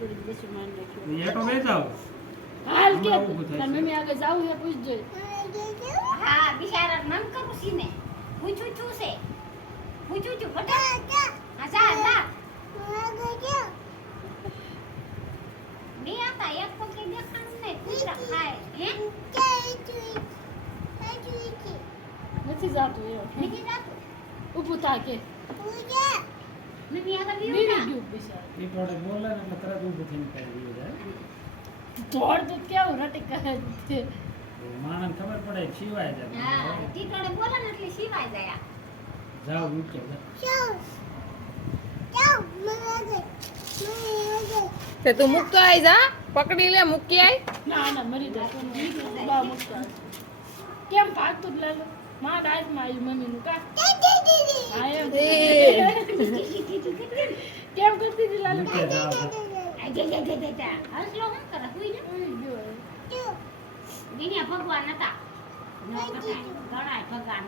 પડી બસ માન નાખ્યો એ તો બે જાવ હાલ કે હમણાં ઊભું થાય તાર છે. મમ્મી આગળ જાવું હે પૂછજો હા બિચારા મન કરું છી ને પૂછું છું છે પૂછું છું બટા હા જા જા બે હતા એક પગે દેખાણું ને કૂતરા ખાય હે નથી જાતું એ નથી જાતું ઊભું થા કે નથી આગળ બીવી બીવું ગયું બિચારું એ પડે બોલે ને એટલે તરત ઊભું થઈને કાઢી દીધું જાય ધોળ તો કેવું રટી કરે છે માણસ ખબર પડે છીવાય હા જાય ટીટોડે બોલે ને એટલે સિવાય જાય જાવ ઉઠો તે તું મૂકતો આઈ જા પકડી લે મૂકી આઈ ના ના મરી જાય બા મુકતા કેમ ભાગતું જ લાલો માં ડાયટમાં આવી મમ્મીનું કા હા એમ એ. કેમ કરતી હતી લાલો મૂકે જાવ હસલો હું કરે હુઈ ને ઉઈ ગયો હવે. દિનિયા ભગવાન હતા ન કટાય ગણાય ભગવાન